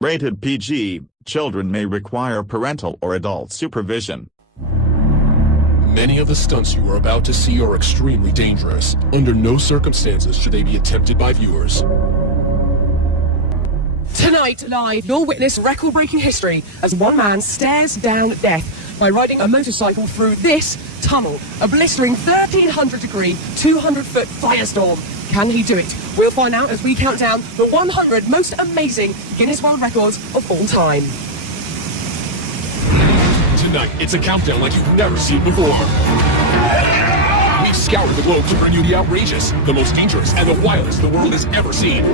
Rated PG, children may require parental or adult supervision. Many of the stunts you are about to see are extremely dangerous. Under no circumstances should they be attempted by viewers. Tonight, live, you'll witness record-breaking history as one man stares down death by riding a motorcycle through this tunnel, a blistering 1,300-degree, 200-foot firestorm. Can he do it? We'll find out as we count down the 100 most amazing Guinness World Records of all time. Tonight, it's a countdown like you've never seen before. We've scoured the globe to bring you the outrageous, the most dangerous, and the wildest the world has ever seen.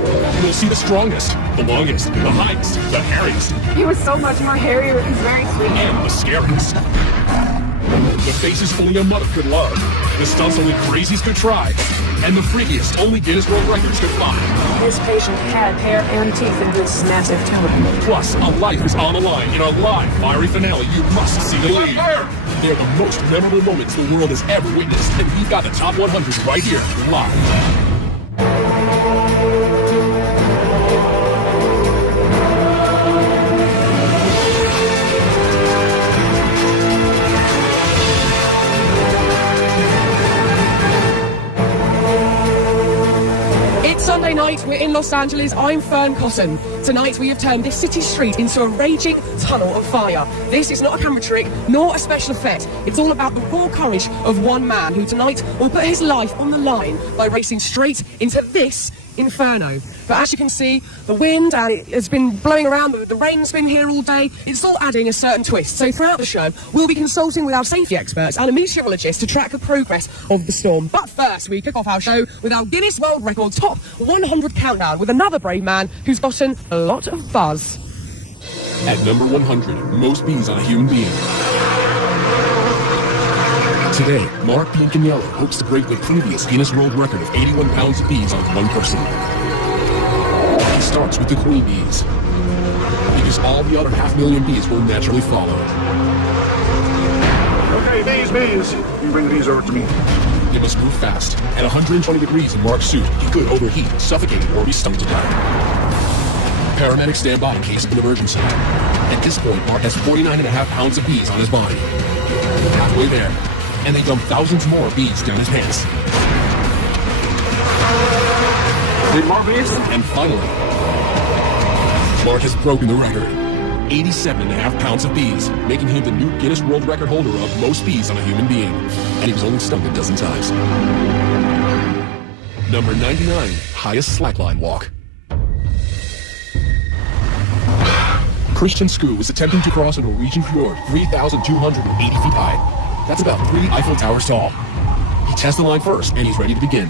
You'll see the strongest, the longest, the highest, the hairiest. He was so much more hairier. He's very sweet. And the scariest. The faces only a mother could love. The stunts only crazies could try. And the freakiest only Guinness World Records could fly. This patient had hair and teeth in this massive tumor. Plus, a life is on the line in a live, fiery finale you must see the lead. They're the most memorable moments the world has ever witnessed, and we've got the top 100 right here, live. Sunday night, we're in Los Angeles. I'm Fern Cotton. Tonight, we have turned this city street into a raging tunnel of fire. This is not a camera trick, nor a special effect. It's all about the raw courage of one man who tonight will put his life on the line by racing straight into this inferno. But as you can see, the wind has been blowing around, the rain's been here all day. It's all adding a certain twist. So throughout the show, we'll be consulting with our safety experts and a meteorologist to track the progress of the storm. But first, we kick off our show with our Guinness World Record Top 100 Countdown with another brave man who's gotten a lot of buzz. At number 100, most bees on a human being. Today, Mark Pinkaniello hopes to break the previous Guinness World Record of 81 pounds of bees on one person. He starts with the queen bees, because all the other 500,000 bees will naturally follow. Okay, bees, you bring the bees over to me. They must move fast. At 120 degrees in Mark's suit, he could overheat, suffocate, or be stung to death. Paramedics stand by in case of an emergency. At this point, Mark has 49.5 pounds of bees on his body. Halfway there, and they dump thousands more bees down his pants. Need more bees? And finally, Mark has broken the record. 87.5 pounds of bees, making him the new Guinness World Record holder of most bees on a human being. And he was only stung a dozen times. Number 99, highest slackline walk. Christian Skoo was attempting to cross a Norwegian fjord 3,280 feet high. That's about 3 Eiffel Towers tall. He tests the line first, and he's ready to begin.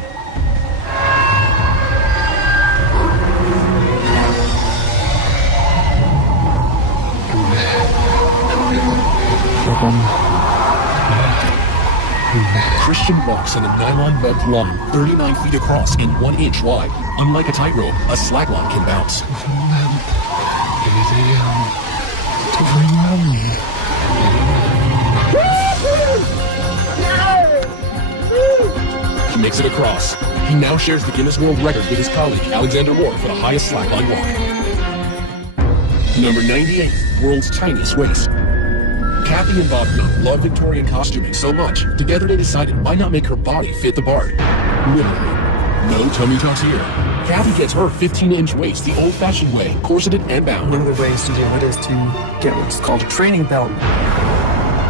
Christian walks on a nylon webbed line 39 feet across and 1 inch wide. Unlike a tightrope, a slackline can bounce. He makes it across. He now shares the Guinness World Record with his colleague Alexander Moore for the highest slackline walk. Number 98, world's tiniest waist. Kathy and Bobby love Victorian costuming so much, together they decided why not make her body fit the part. Literally. No tummy tucks here. Kathy gets her 15-inch waist the old-fashioned way, corseted and bound. One of the ways to do it is to get what's called a training belt.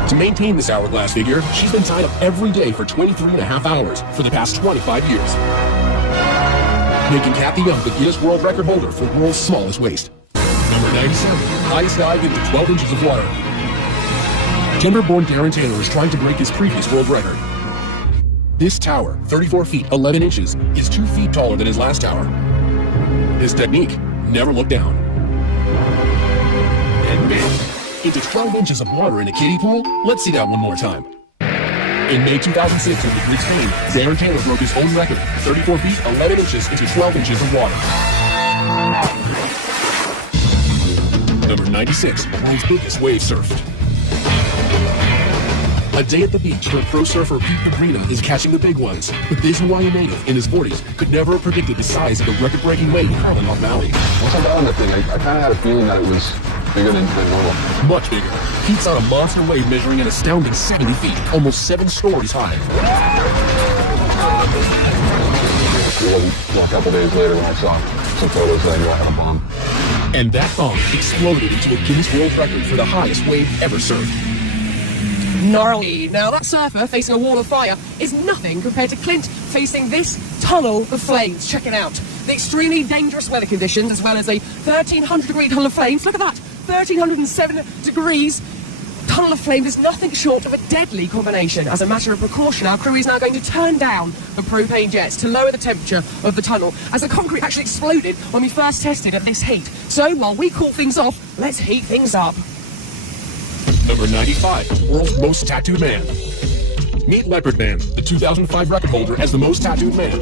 To maintain this hourglass figure, she's been tied up every day for 23.5 hours for the past 25 years. Making Kathy Young the Guinness World Record holder for the world's smallest waist. Number 97, highest dive into 12 inches of water. Denver-born Darren Taylor is trying to break his previous world record. This tower, 34 feet 11 inches, is 2 feet taller than his last tower. His technique, never look down. And bam, into 12 inches of water in a kiddie pool? Let's see that one more time. In May 2006 in Madrid, Spain, Darren Taylor broke his own record, 34 feet 11 inches into 12 inches of water. Number 96, world's biggest wave surfed. A day at the beach where pro surfer Pete Negrita is catching the big ones. But this Hawaiian native in his 40s could never have predicted the size of the record-breaking wave curling off Maui. Once I got on the thing, I kind of had a feeling that it was bigger than normal. Much bigger. Pete's on a monster wave measuring an astounding 70 feet, almost 7 stories high. It wasn't a couple days later when I saw some photos that I knew I had a bomb. And that bomb exploded into a Guinness World Record for the highest wave ever surfed. Gnarly. Now that surfer facing a wall of fire is nothing compared to Clint facing this tunnel of flames. Check it out. The extremely dangerous weather conditions, as well as a 1,300-degree tunnel of flames. Look at that, 1,307 degrees. Tunnel of flame is nothing short of a deadly combination. As a matter of precaution, our crew is now going to turn down the propane jets to lower the temperature of the tunnel, as the concrete actually exploded when we first tested at this heat. So while we cool things off, let's heat things up. Number 95, world's most tattooed man. Meet Leopard Man, the 2005 record holder as the most tattooed man.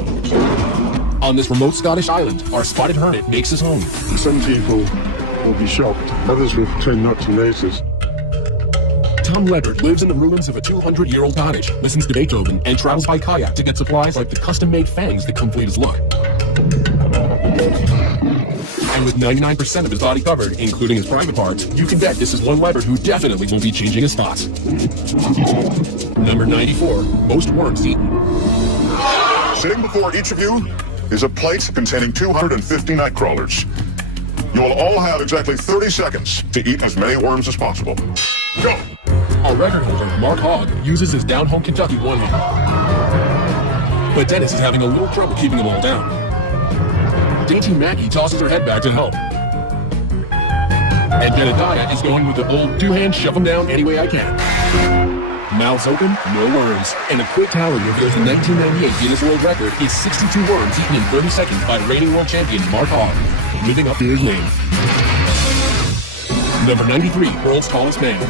On this remote Scottish island, our spotted hermit makes his home. Some people will be shocked. Others will pretend not to notice. Tom Leopard lives in the ruins of a 200-year-old cottage, listens to Beethoven, and travels by kayak to get supplies like the custom-made fangs that complete his look. And with 99% of his body covered, including his private parts, you can bet this is one Leopard who definitely won't be changing his spots. Number 94, most worms eaten. Sitting before each of you is a plate containing 250 night crawlers. You will all have exactly 30 seconds to eat as many worms as possible. Go! Our record holder, Mark Hogg, uses his down-home Kentucky one hand. But Dennis is having a little trouble keeping them all down. Dainty Maggie tosses her head back to help. And Benediah is going with the old two-hand shove them down any way I can. Mouths open, no worms. And a quick tally reveals the 1998 Guinness World Record is 62 worms eaten in 30 seconds by reigning world champion Mark Hogg, living up to his name. Number 93, world's tallest man.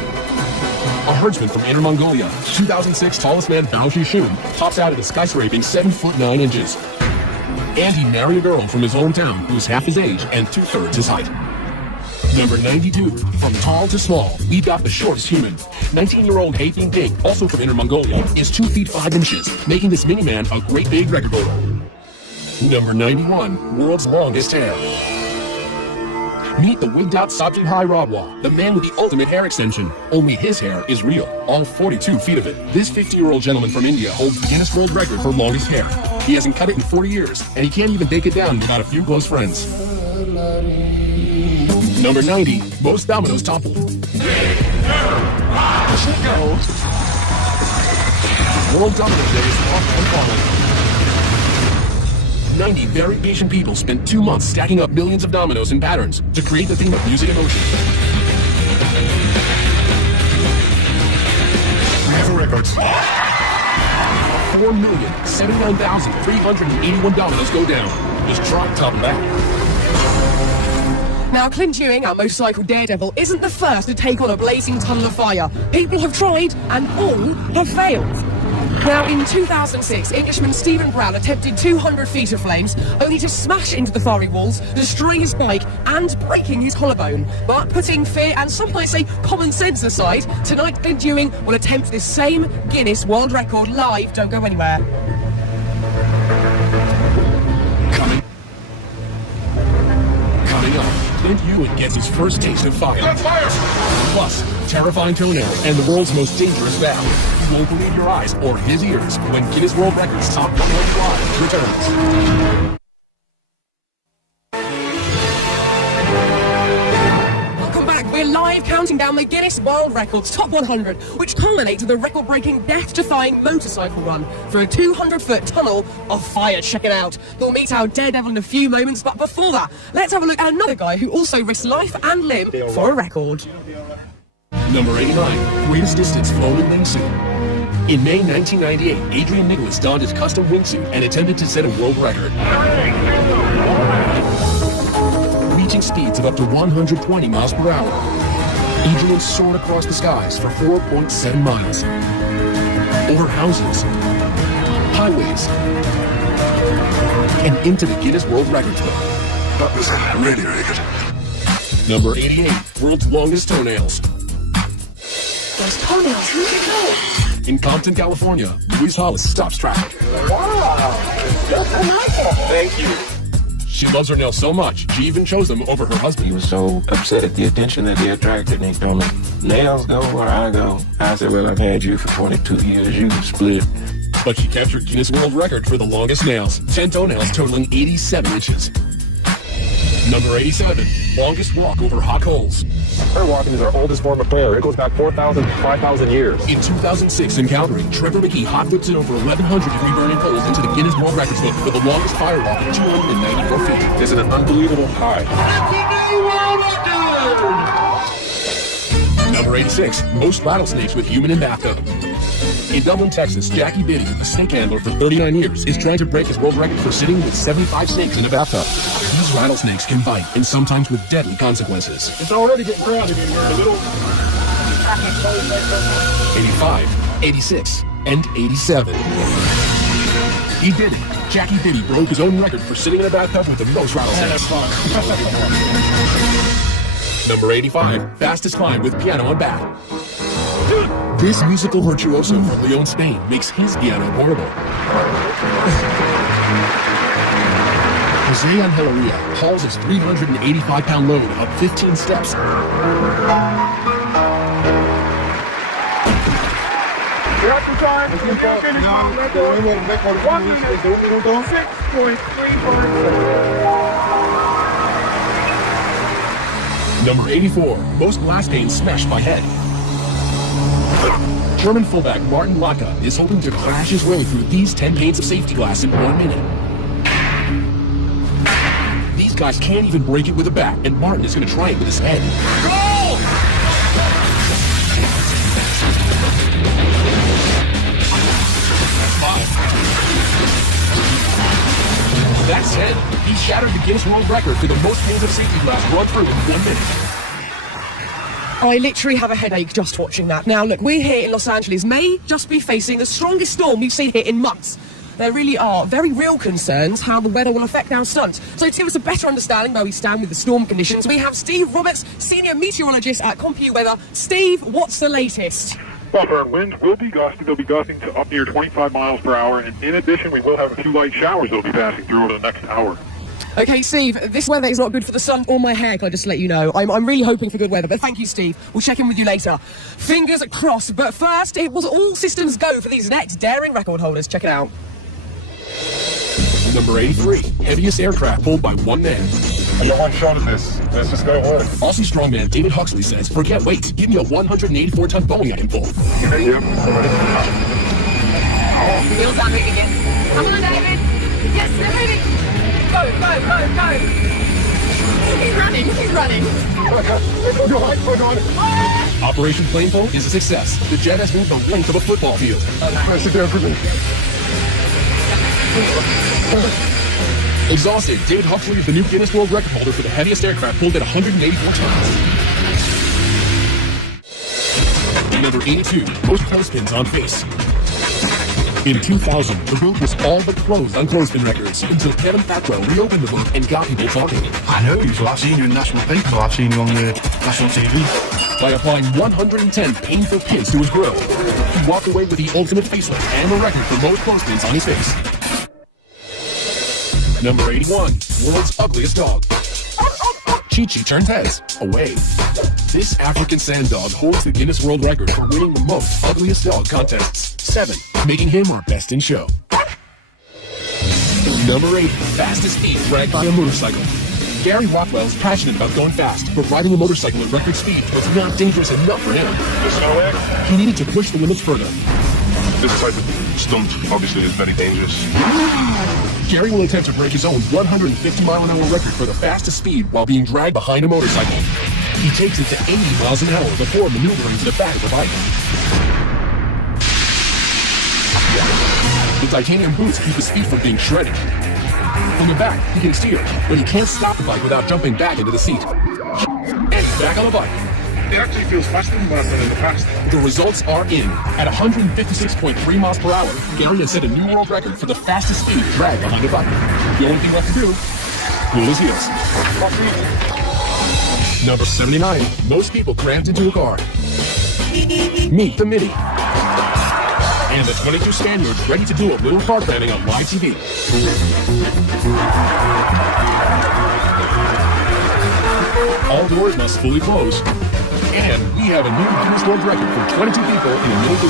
A herdsman from Inner Mongolia, 2006 tallest man Bao Shishun tops out at a skyscraping 7 foot 9 inches. And he married a girl from his hometown who's half his age and 2/3 his height. Number 92, from tall to small, we've got the shortest human. 19-year-old Haithing Ping, also from Inner Mongolia, is 2 feet 5 inches, making this mini-man a great big record holder. Number 91, world's longest hair. Meet the wigged-out Sabji Hai Radwa, the man with the ultimate hair extension. Only his hair is real, all 42 feet of it. This 50-year-old gentleman from India holds the Guinness World Record for longest hair. He hasn't cut it in 40 years, and he can't even take it down without a few close friends. Number 90, most dominoes toppled. World Domino Day is off and falling. 90 very patient people spent 2 months stacking up millions of dominoes in patterns to create the theme of music and motion. We have a record. 4,079,381 dominoes go down. Just try to top that. Now, Clint Ewing, our motorcycle daredevil, isn't the first to take on a blazing tunnel of fire. People have tried, and all have failed. Now, in 2006, Englishman Stephen Brown attempted 200 feet of flames, only to smash into the fiery walls, destroying his bike and breaking his collarbone. But putting fear and some might say common sense aside, tonight Clint Ewing will attempt this same Guinness World Record live. Don't go anywhere. Coming up, Clint Ewing gets his first taste of fire. Plus, terrifying toenails and the world's most dangerous vow. You won't believe your eyes or his ears when Guinness World Records Top 100 Live returns. Welcome back. We're live counting down the Guinness World Records Top 100, which culminates with a record-breaking, death-defying motorcycle run through a 200-foot tunnel of fire. Check it out. We'll meet our daredevil in a few moments, but before that, let's have a look at another guy who also risked life and limb for a record. Number 89, greatest distance flown in wingsuit. In May 1998, Adrian Nicholas donned his custom wingsuit and attempted to set a world record, reaching speeds of up to 120 miles per hour. Adrian soared across the skies for 4.7 miles, over houses, highways, and into the Guinness World Records book. That was really, really good. Number 88, world's longest toenails. Those toenails, look at that. In Compton, California, Louise Hollis stops traffic. Thank you. She loves her nails so much, she even chose them over her husband. He was so upset at the attention that they attracted, and he told me, nails go where I go. I said, well, I've had you for 22 years, you can split. But she kept her Guinness World Record for the longest nails, 10 toenails totaling 87 inches. Number 87, longest walk over hot coals. Prayer walking is our oldest form of prayer. It goes back 4,000 to 5,000 years. In 2006 in Calgary, Trevor McKee hot whipped it over 1,100 degree burning coals into the Guinness World Records book for the longest fire walk at 294 feet. It's an unbelievable high. Number 86, most rattlesnakes with human in bathtub. In Dublin, Texas, Jackie Biddy, a snake handler for 39 years, is trying to break his world record for sitting with 75 snakes in a bathtub. These rattlesnakes can bite, and sometimes with deadly consequences. It's already getting crowded in here a little. 85, 86, and 87. He did it. Jackie Biddy broke his own record for sitting in a bathtub with the most rattlesnakes. Number 85, fastest climb with piano and bat. This musical virtuoso from Leon, Spain, makes his piano portable. Jose Angeleria hauls his 385-pound load up 15 steps. Number 84, most glass panes smashed by head. German fullback Martin Latka is hoping to crash his way through these 10 panes of safety glass in 1 minute. These guys can't even break it with a bat, and Martin is going to try it with his head. Goal! That's 10. He shattered the Guinness World Record for the most panes of safety glass run through in 1 minute. I literally have a headache just watching that. Now, look, we're here in Los Angeles, may just be facing the strongest storm we've seen here in months. There really are very real concerns how the weather will affect our stunt. So to give us a better understanding where we stand with the storm conditions, we have Steve Roberts, Senior Meteorologist at CompuWeather. Steve, what's the latest? Well, our winds will be gusty. They'll be gusting to up near 25 miles per hour. And in addition, we will have a few light showers that will be passing through over the next hour. Okay, Steve, this weather is not good for the sun or my hair, can I just let you know. I'm really hoping for good weather, but thank you, Steve. We'll check in with you later. Fingers crossed, but first, it was all systems go for these next daring record holders. Check it out. Number 83, heaviest aircraft pulled by one man. I got one shot at this. Let's just go hard. Aussie strongman David Huxley says, forget weight, give me a 184-ton Boeing I can pull. Yep. Wheels on moving again. Come on, David. Yes, they're moving. Go, go, go, go. He's running, he's running. We're going. Operation Plainbow is a success. The jet has moved the length of a football field. Sit down for me. Exhausted, David Huxley is the new Guinness World Record holder for the heaviest aircraft pulled at 184 tons. Number 82, most clothespins on face. In 2000, the book was all but closed on clothespin records until Kevin Fatwell reopened the book and got people talking. I know you, so I've seen you in national paper, I've seen you on the national TV. By applying 110 painful pins to his grill, he walked away with the ultimate facelift and the record for most clothespins on his face. Number 81, world's ugliest dog. Chi-Chi turns heads away. This African sand dog holds the Guinness World Record for winning the most ugliest dog contests, 7, making him our best in show. Number 8, fastest speed dragged by a motorcycle. Gary Rockwell is passionate about going fast, but riding a motorcycle at record speed was not dangerous enough for him. He needed to push the limits further. This type of stunt obviously is very dangerous. Gary will attempt to break his own 150-mile-an-hour record for the fastest speed while being dragged behind a motorcycle. He takes it to 80 miles an hour before maneuvering to the back of the bike. The titanium boots keep his feet from being shredded. From the back, he can steer, but he can't stop the bike without jumping back into the seat. And back on the bike. It actually feels faster than in the past. The results are in. At 156.3 miles per hour, Gary has set a new world record for the fastest speed dragged behind a bike. The only thing left to do, cool his heels. Number 79, most people crammed into a car. Meet the Mini. And the 22 Spaniards ready to do a little car cramming on live TV. All doors must fully close. And we have a new Guinness World Record for 22 people in a middle of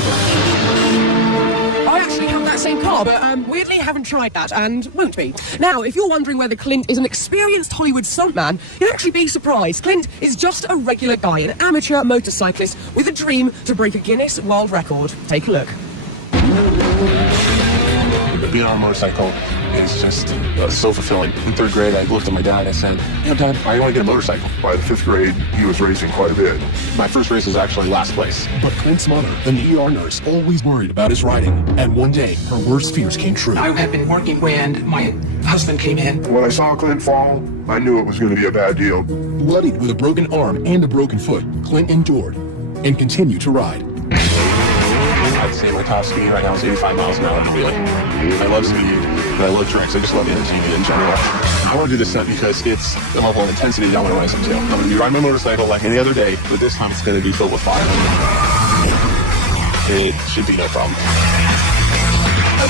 I actually have that same car, but weirdly haven't tried that and won't be. Now, if you're wondering whether Clint is an experienced Hollywood stuntman, you'd actually be surprised. Clint is just a regular guy, an amateur motorcyclist with a dream to break a Guinness World Record. Take a look. Being on a motorcycle is just so fulfilling. In 3rd grade, I looked at my dad and I said, you know, Dad, I want to get a motorcycle. By the 5th grade, he was racing quite a bit. My first race was actually last place. But Clint's mother, an ER nurse, always worried about his riding. And one day, her worst fears came true. I had been working when my husband came in. When I saw Clint fall, I knew it was going to be a bad deal. Bloodied with a broken arm and a broken foot, Clint endured and continued to ride. I'd say my top speed right now is 85 miles an hour to wheeling. I love speed, and I love tricks. I just love energy in general. I want to do this stunt because it's the level of intensity that I want to rise up to. I'm going to be riding my motorcycle like any other day, but this time it's going to be filled with fire. It should be no problem.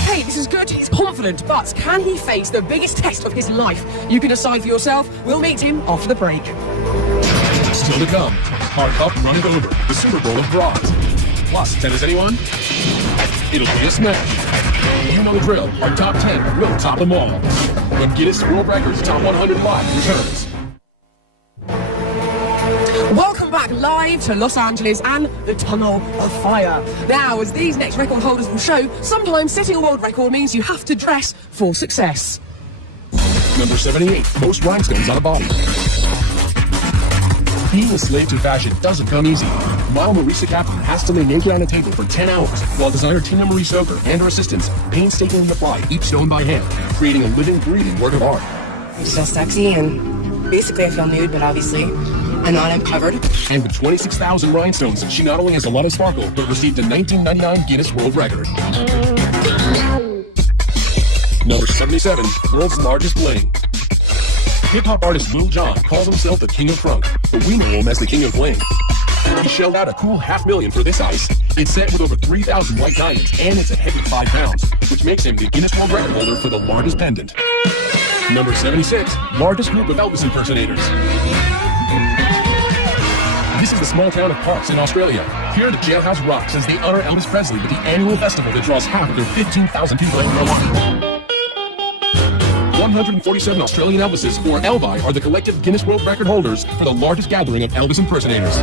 Okay, this is good. He's confident, but can he face the biggest test of his life? You can decide for yourself. We'll meet him after the break. Still to come, our cup running over, the Super Bowl of bras. Plus, tennis anyone? It'll be a smash. You know the drill. Our top 10 will top them all. When Guinness World Records Top 100 Live returns. Welcome back live to Los Angeles and the Tunnel of Fire. Now, as these next record holders will show, sometimes setting a world record means you have to dress for success. Number 78, most rhinestones on a body. Being a slave to fashion doesn't come easy. Model Marisa Kaplan has to lay naked on a table for 10 hours, while designer Tina Marie Stoker and her assistants painstakingly apply each stone by hand, creating a living, breathing work of art. I feel sexy, and basically I feel nude, but obviously I'm not, I'm covered. And with 26,000 rhinestones, she not only has a lot of sparkle, but received a 1999 Guinness World Record. Number 77, world's largest bling. Hip-hop artist Lil Jon calls himself the king of crunk, but we know him as the king of bling. He shelled out a cool $500,000 for this ice. It's set with over 3,000 white diamonds, and it's a heavy 5 pounds, which makes him the Guinness World Record holder for the largest pendant. Number 76, largest group of Elvis impersonators. This is the small town of Parks in Australia. Here, the Jailhouse Rocks as they honor Elvis Presley with the annual festival that draws half of their 15,000 people in Rwanda. 147 Australian Elvises, or Elvi, are the collective Guinness World Record holders for the largest gathering of Elvis impersonators.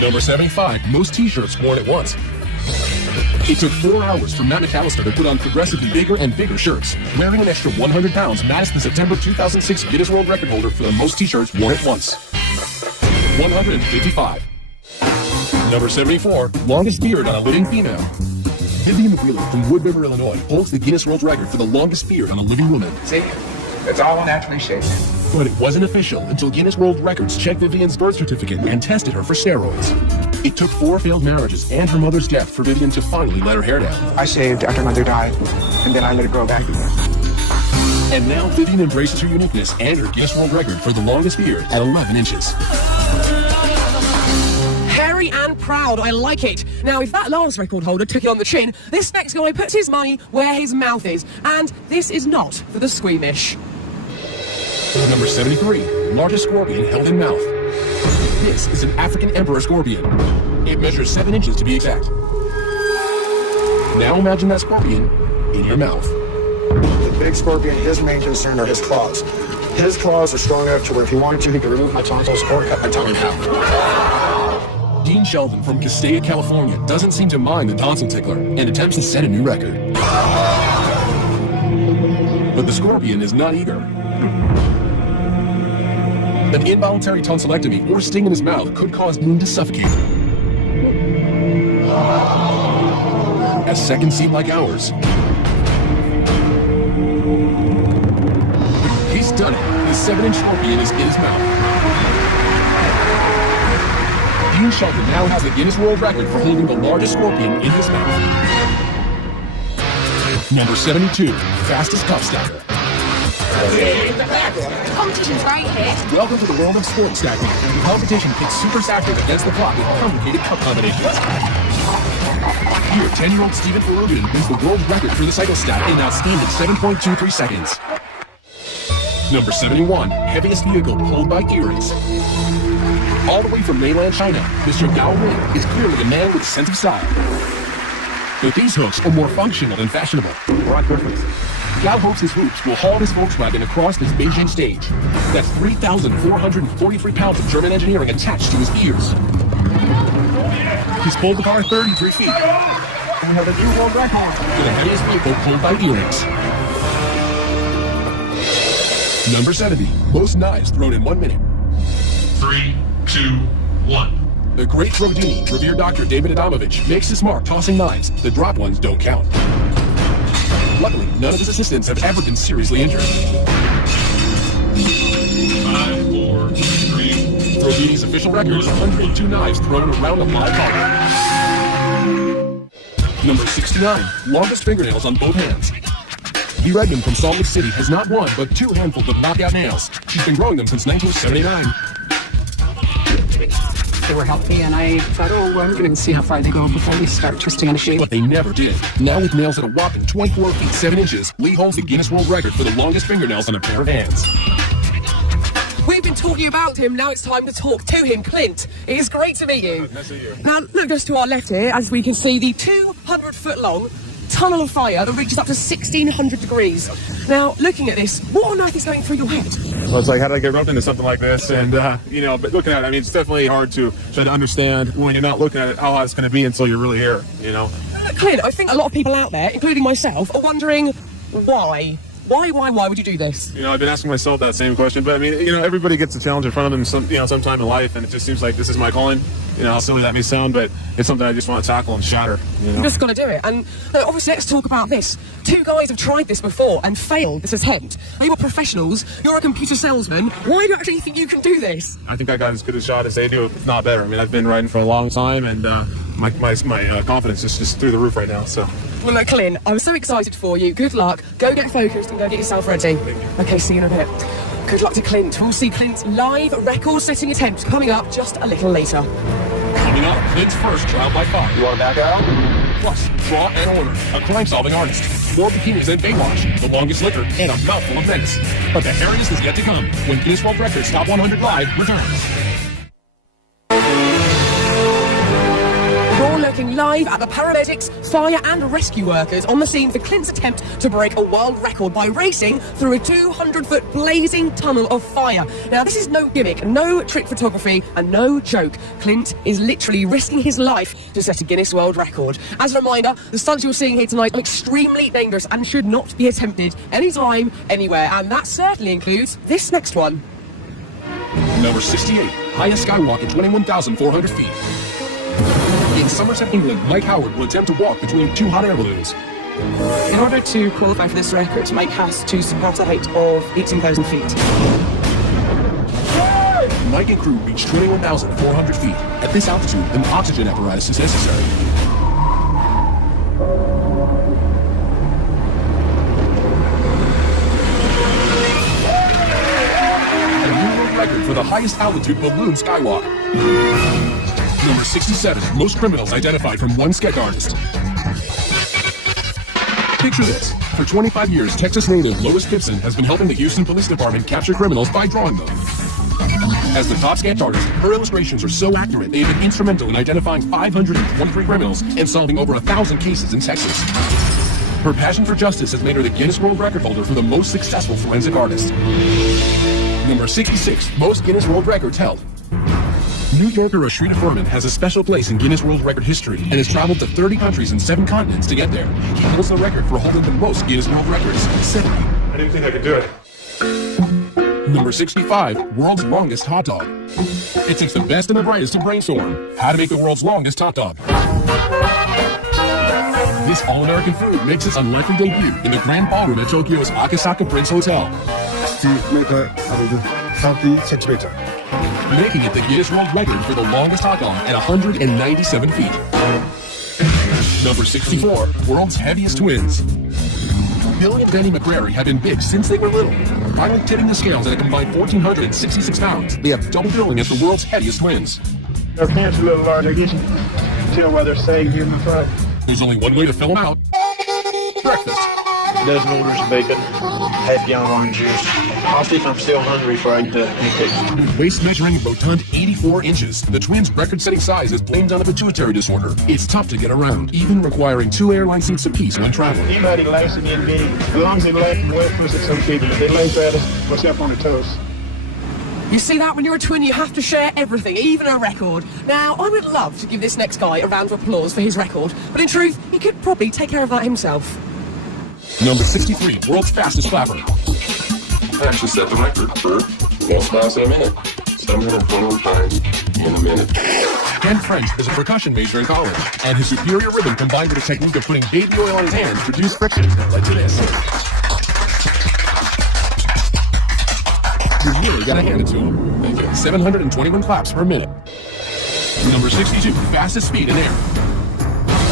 Number 75, most t-shirts worn at once. It took 4 hours for Matt McAllister to put on progressively bigger and bigger shirts. Wearing an extra 100 pounds, Matt is the September 2006 Guinness World Record holder for the most t-shirts worn at once. 155. Number 74, longest beard on a living female. Vivian Wheeler from Wood River, Illinois, holds the Guinness World Record for the longest beard on a living woman. See? It's all naturally shaped. But it wasn't official until Guinness World Records checked Vivian's birth certificate and tested her for steroids. It took 4 failed marriages and her mother's death for Vivian to finally let her hair down. I shaved after mother died, and then I let it grow back again. And now Vivian embraces her uniqueness and her Guinness World Record for the longest beard at 11 inches. Hairy and proud, I like it. Now, if that last record holder took it on the chin, this next guy puts his money where his mouth is. And this is not for the squeamish. Number 73, largest scorpion held in mouth. This is an African emperor scorpion. It measures 7 inches to be exact. Now imagine that scorpion in your mouth. The big scorpion, his main concern are his claws. His claws are strong enough to where if he wanted to, he could remove my tonsils or cut my tongue in half. Dean Sheldon from Castaic, California doesn't seem to mind the tonsil tickler and attempts to set a new record. But the scorpion is not eager. An involuntary tonsillectomy or sting in his mouth could cause Dean to suffocate. As seconds seem like hours. He's done it. The 7-inch scorpion is in his mouth. Dean Sheldon now has the Guinness World Record for holding the largest scorpion in his mouth. Number 72, fastest cup stacker. Competition's right here. Welcome to the world of sport stacking, where the competition pits super stackers against the clock with complicated cup combinations. Here, 10-year-old Stephen Ferrugian wins the world record for the cyclostat in an outstanding 7.23 seconds. Number 71, heaviest vehicle pulled by earrings. All the way from mainland China, Mr. Gao Ling is clearly a man with a sense of style. But these hooks are more functional than fashionable. Gao hopes his hoops will haul his Volkswagen across this Beijing stage. That's 3,443 pounds of German engineering attached to his ears. He's pulled the car 33 feet. And have a new world record for the heaviest vehicle pulled by earrings. Number 70, most knives thrown in 1 minute. 3, 2, 1. The great Rodini, revered Dr. David Adamovich, makes his mark tossing knives. The drop ones don't count. Luckily, none of his assistants have ever been seriously injured. 5, 4, 3. Rodini's official record is 102 knives thrown around a live target. Number 69, longest fingernails on both hands. The Redmond from Salt Lake City has not one, but 2 handfuls of knockout nails. She's been growing them since 1979. They were healthy, and I thought, oh, well, I'm going to see how far they go before we start twisting on a shape. But they never did. Now with nails at a whopping 24 feet 7 inches, Lee holds the Guinness World Record for the longest fingernails on a pair of hands. We've been talking about him, now it's time to talk to him. Clint, it is great to meet you. Nice to meet you. Now, look just to our left here, as we can see, the 200-foot-long tunnel of fire that reaches up to 1,600 degrees. Now, looking at this, what on earth is going through your head? Well, it's like, how did I get roped into something like this? And, but looking at it, I mean, it's definitely hard to try to understand when you're not looking at it how hot it's going to be until you're really here, Clint, I think a lot of people out there, including myself, are wondering why. Why would you do this? I've been asking myself that same question, but I mean, everybody gets a challenge in front of them sometime in life, and it just seems like this is my calling. How silly that may sound, but it's something I just want to tackle and shatter. You've just got to do it. And obviously, let's talk about this. 2 guys have tried this before and failed this attempt. You are professionals. You're a computer salesman. Why do you actually think you can do this? I think I got as good a shot as they do, if not better. I mean, I've been riding for a long time, and my confidence is just through the roof right now. So. Well, look, Clint, I'm so excited for you. Good luck. Go get focused and go get yourself ready. Okay, see you in a bit. Good luck to Clint. We'll see Clint's live record-setting attempt coming up just a little later. Coming up, Clint's first trial by fire. You want to back out? Plus, Draw and Order, a crime-solving artist. More bikinis than Baywatch, the longest liquor, and a mouthful of menace. But the hairiest is yet to come when Guinness World Records Top 100 Live returns. We're looking live at the paramedics, fire and rescue workers on the scene for Clint's attempt to break a world record by racing through a 200-foot blazing tunnel of fire. Now, this is no gimmick, no trick photography, and no joke. Clint is literally risking his life to set a Guinness World Record. As a reminder, the stunts you're seeing here tonight are extremely dangerous and should not be attempted anytime, anywhere, and that certainly includes this next one. Number 68, highest skywalk at 21,400 feet. In Somerset, England, Mike Howard will attempt to walk between 2 hot air balloons. In order to qualify for this record, Mike has to surpass a height of 18,000 feet. Mike and crew reach 21,400 feet. At this altitude, an oxygen apparatus is necessary. A new world record for the highest altitude balloon skywalk. Number 67, most criminals identified from one sketch artist. Picture this. For 25 years, Texas native Lois Gibson has been helping the Houston Police Department capture criminals by drawing them. As the top sketch artist, her illustrations are so accurate they have been instrumental in identifying 523 criminals and solving over 1,000 cases in Texas. Her passion for justice has made her the Guinness World Record holder for the most successful forensic artist. Number 66, most Guinness World Records held. New Yorker Ashrita Furman has a special place in Guinness World Record history and has traveled to 30 countries and 7 continents to get there. He holds the record for holding the most Guinness World Records, 70. I didn't think I could do it. Number 65, world's longest hot dog. It takes the best and the brightest to brainstorm how to make the world's longest hot dog. This all-American food makes its unlikely debut in the Grand Ballroom at Tokyo's Akasaka Prince Hotel. 30 centimeter. Making it the Guinness World Record for the longest hot dog at 197 feet. Number 64, world's heaviest twins. Billy and Benny McCrary have been big since they were little, finally tipping the scales at a combined 1,466 pounds. They have double billing as the world's heaviest twins. Their pants are a little large, I guess. tell why they're saying here, my friend. There's only one way to fill them out. Breakfast. Dozen orders of bacon, half-gallon orange juice. I'll see if I'm still hungry before I eat the pancakes. Waist measuring rotund 84 inches. The twins' record-setting size is blamed on a pituitary disorder. It's tough to get around, even requiring 2 airline seats apiece when traveling. Anybody laughs at me and me, as long as they laugh and wet pussy, it's okay. But if they laugh at us, what's up on the toast? You see that? When you're a twin, you have to share everything, even a record. Now, I would love to give this next guy a round of applause for his record, but in truth, he could probably take care of that himself. Number 63, world's fastest clapper. I actually set the record for most miles in a minute. 721 times in a minute. Ken French is a percussion major in college, and his superior rhythm combined with a technique of putting baby oil on his hands produced friction that led to this. You really gotta hand it to him. 721 claps per minute. Number 62, fastest speed in air.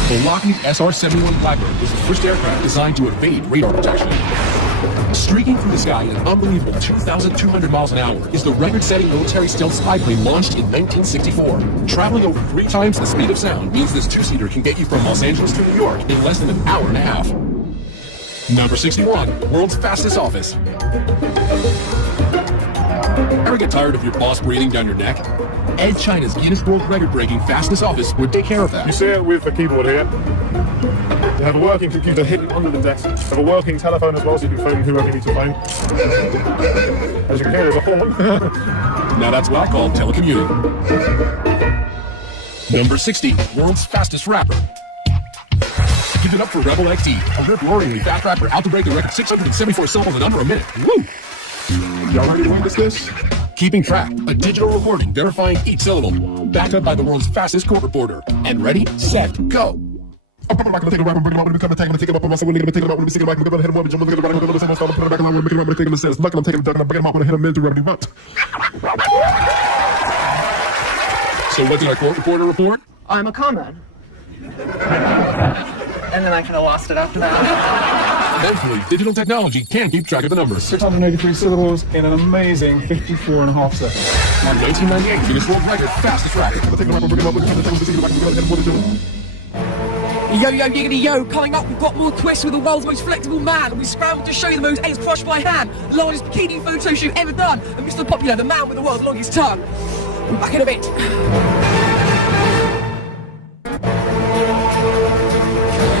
The Lockheed SR-71 Blackbird was the first aircraft designed to evade radar protection. Streaking through the sky at an unbelievable 2,200 miles an hour is the record-setting military stealth spy plane launched in 1964. Traveling over 3 times the speed of sound means this 2-seater can get you from Los Angeles to New York in less than an hour and a half. Number 61, world's fastest office. Ever get tired of your boss breathing down your neck? Ed China's Guinness World Record-breaking fastest office would take care of that. You see it with the keyboard here. You have a working computer hidden under the desk. You have a working telephone as well, so you can phone whoever you need to phone. As you can hear, there's a horn. Now that's what I call telecommuting. Number 60, world's fastest rapper. Give it up for Rebel XD, a rip-roaringly fast rapper out to break the record 674 syllables in under a minute. Woo! Y'all ready to witness this? Keeping track, a digital recording verifying each syllable, backed up by the world's fastest court reporter. And ready, set, go. I'm gonna take a rap and bring him up, I'm gonna take him up on myself, I'm gonna take him up, I'm gonna take him up, I'm gonna hit him up, I'm gonna hit him up, I'm gonna put him back, I'm gonna take him up, I'm gonna take him up, I'm taking him up, I'm gonna hit him into revenue month. So what did our court reporter report? I'm a conman. And then I kind of lost it after that. Thankfully, digital technology can keep track of the numbers. 683 syllables in an amazing 54 and a half seconds. On 1998, Guinness World Record fastest rapper. Yo, yo, giggity, yo, coming up, we've got more twists with the world's most flexible man, and we scrambled to show you the most eggs crushed by hand, the largest bikini photo shoot ever done, and Mr. Popular, the man with the world's longest tongue. We're back in a bit.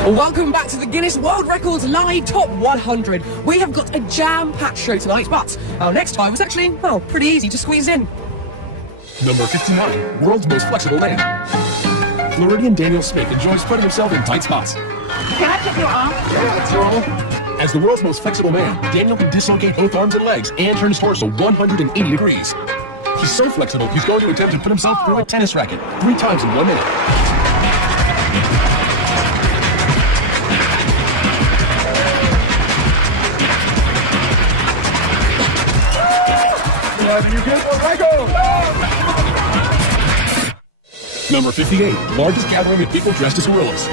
Welcome back to the Guinness World Records Live Top 100. We have got a jam-packed show tonight, but our next time was actually, well, pretty easy to squeeze in. Number 59, world's most flexible man. Floridian Daniel Smith enjoys putting himself in tight spots. Can I take your arm? Yeah, that's all. As the world's most flexible man, Daniel can dislocate both arms and legs and turn his torso 180 degrees. He's so flexible, he's going to attempt to put himself through a tennis racket 3 times in 1 minute. Number 58, largest gathering of people dressed as gorillas.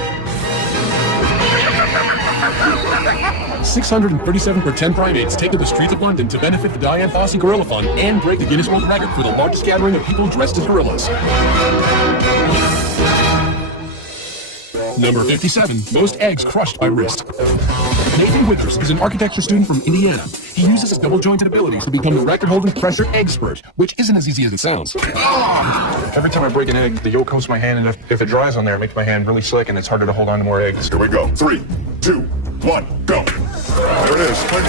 637 pretend primates take to the streets of London to benefit the Diane Fossey Gorilla Fund and break the Guinness World Record for the largest gathering of people dressed as gorillas. Number 57, most eggs crushed by wrist. Nathan Withers is an architecture student from Indiana. He uses his double-jointed abilities to become the record-holding pressure egg spurt, which isn't as easy as it sounds. Every time I break an egg, the yolk comes to my hand, and if it dries on there, it makes my hand really slick, and it's harder to hold on to more eggs. Here we go. 3, 2, 1, go. There it is. Play.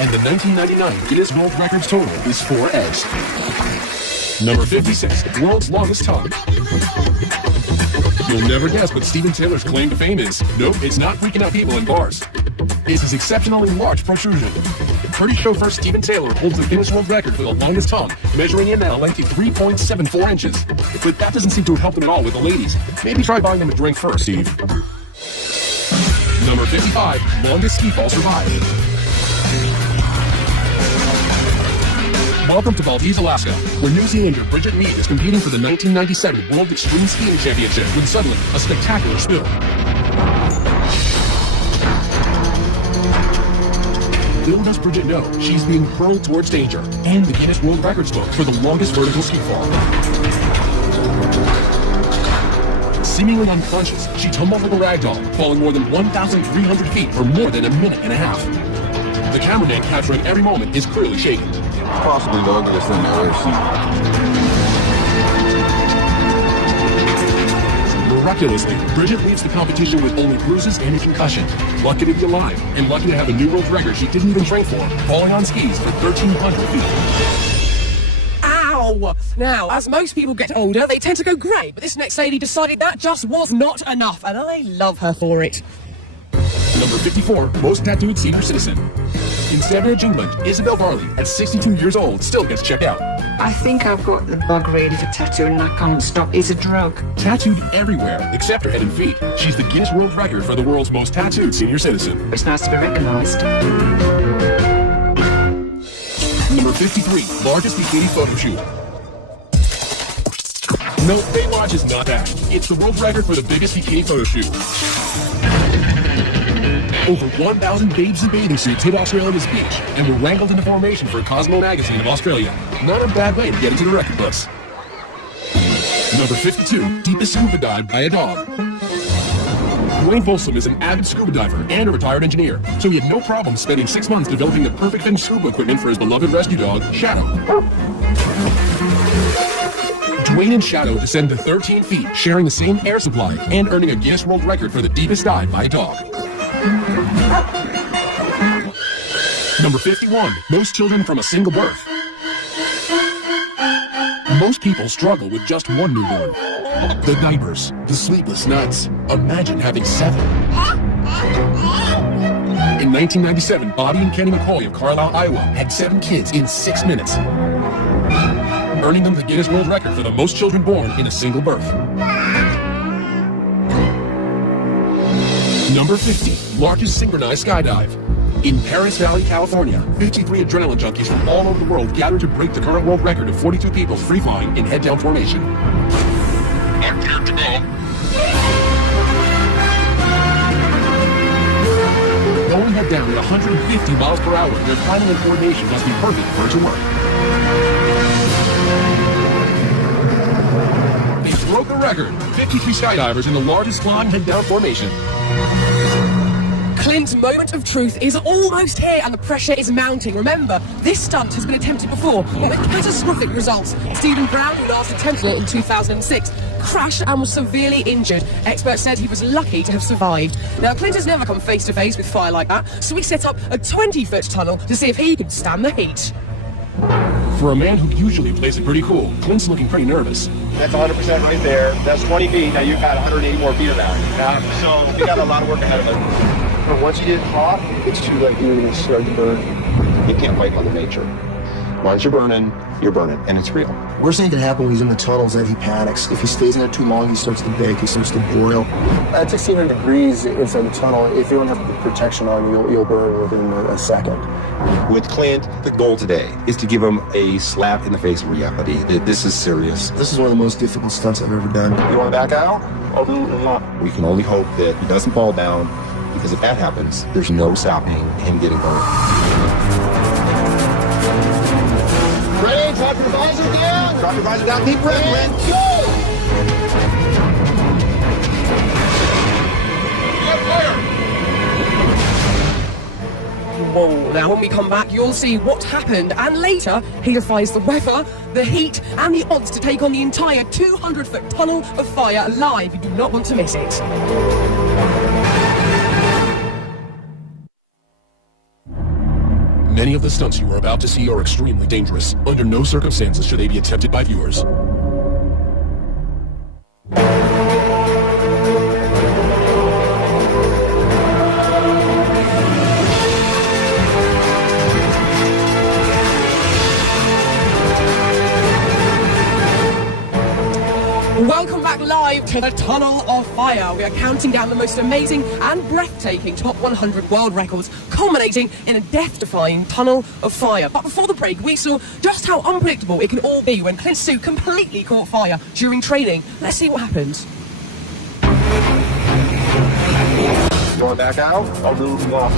And the 1999 Guinness World Records total is 4 eggs. Number 56, world's longest tongue. You'll never guess what Steven Taylor's claim to fame is. Nope, it's not freaking out people in bars. It's his exceptionally large protrusion. Pretty chauffeur Steven Taylor holds the Guinness World Record for the longest tongue, measuring in at a length of 3.74 inches. But that doesn't seem to have helped him at all with the ladies. Maybe try buying them a drink first, Steve. Number 55, longest ski fall survived. Welcome to Valdez, Alaska, where New Zealander Bridget Mead is competing for the 1997 World Extreme Skiing Championship with suddenly a spectacular spill. Little does Bridget know, she's being hurled towards danger and the Guinness World Records book for the longest vertical ski fall. Seemingly unconscious, she tumbled like a ragdoll, falling more than 1,300 feet for more than a minute and a half. The cameraman capturing every moment is clearly shaken. Possibly the ugliest thing I've ever seen. Miraculously, Bridget leaves the competition with only bruises and a concussion. Lucky to be alive, and lucky to have a new world record she didn't even train for, falling on skis for 1,300 feet. Ow! Now, as most people get older, they tend to go grey, but this next lady decided that just was not enough, and I love her for it. Number 54, most tattooed senior citizen. In Savage, England, Isabel Varley, at 62 years old, still gets checked out. I think I've got the bug ready for tattoo and I can't stop. It's a drug. Tattooed everywhere, except her head and feet. She's the Guinness World Record for the world's most tattooed senior citizen. It's nice to be recognised. Number 53, largest bikini photo shoot. No, Baywatch is not that. It's the world record for the biggest bikini photo shoot. Over 1,000 babes in bathing suits hit Australia's beach and were wrangled into formation for Cosmo magazine of Australia. Not a bad way to get into the record books. Number 52, deepest scuba dive by a dog. Dwayne Folsom is an avid scuba diver and a retired engineer, so he had no problem spending 6 months developing the perfect finished scuba equipment for his beloved rescue dog, Shadow. Dwayne and Shadow descend to 13 feet, sharing the same air supply and earning a Guinness World Record for the deepest dive by a dog. Number 51, most children from a single birth. Most people struggle with just one newborn. The diapers, the sleepless nights. Imagine having 7. In 1997, Bobby and Kenny McCoy of Carlisle, Iowa, had 7 kids in 6 minutes, earning them the Guinness World Record for the most children born in a single birth. Number 50, largest synchronized skydive. In Paris Valley, California, 53 adrenaline junkies from all over the world gathered to break the current world record of 42 people free-flying in head-down formation. Mark here today. Going head-down at 150 miles per hour, their timing and coordination must be perfect for it to work. They broke the record. 53 skydivers in the largest flying head-down formation. Clint's moment of truth is almost here and the pressure is mounting. Remember, this stunt has been attempted before, but with catastrophic results. Stephen Brown, who last attempted it in 2006, crashed and was severely injured. Experts said he was lucky to have survived. Now, Clint has never come face to face with fire like that, so we set up a 20-foot tunnel to see if he could stand the heat. For a man who usually plays it pretty cool, Clint's looking pretty nervous. That's 100% right there. That's 20 feet. Now you've got 180 more feet of that. So you got a lot of work ahead of it. But once you get hot, it's too late. You're going to start to burn. You can't fight Mother Nature. Once you're burning, and it's real. Worst thing that can happen when he's in the tunnel is that he panics. If he stays in there too long, he starts to bake, he starts to boil. At 1,600 degrees inside the tunnel, if you don't have the protection on, you'll burn within a second. With Clint, the goal today is to give him a slap in the face of reality. This is serious. This is one of the most difficult stunts I've ever done. You want to back out? We can only hope that he doesn't fall down, because if that happens, there's no stopping him getting burned. Ready? Drop your visor down. Drop your visor down. Deep breath, Clint. Go! Whoa, now when we come back, you'll see what happened, and later, he defies the weather, the heat, and the odds to take on the entire 200-foot tunnel of fire live. You do not want to miss it. Many of the stunts you are about to see are extremely dangerous. Under no circumstances should they be attempted by viewers. Welcome back live arrived to the Tunnel of Fire. We are counting down the most amazing and breathtaking top 100 world records, culminating in a death-defying Tunnel of Fire. But before the break, we saw just how unpredictable it can all be when Clint's suit completely caught fire during training. Let's see what happens. Going back out? I'll do it off.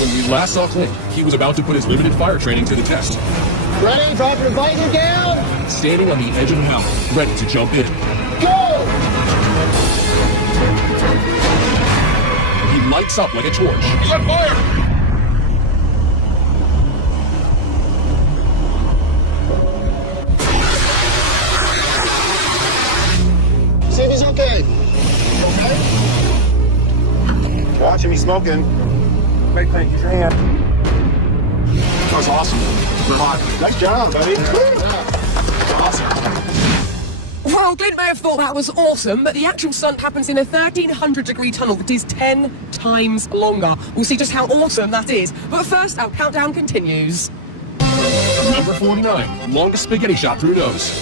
When we last saw Clint, he was about to put his limited fire training to the test. Ready? Drop your visor down. Standing on the edge of the mountain, ready to jump in. Go! He lights up like a torch. He's on fire! See if he's okay. Okay? Watch him, he's smoking. Wait, thank you. That was awesome. We're hot. Nice job, buddy. Awesome. Well, Clint may have thought that was awesome, but the actual stunt happens in a 1,300-degree tunnel that is 10 times longer. We'll see just how awesome that is. But first, our countdown continues. Number 49, longest spaghetti shot through nose.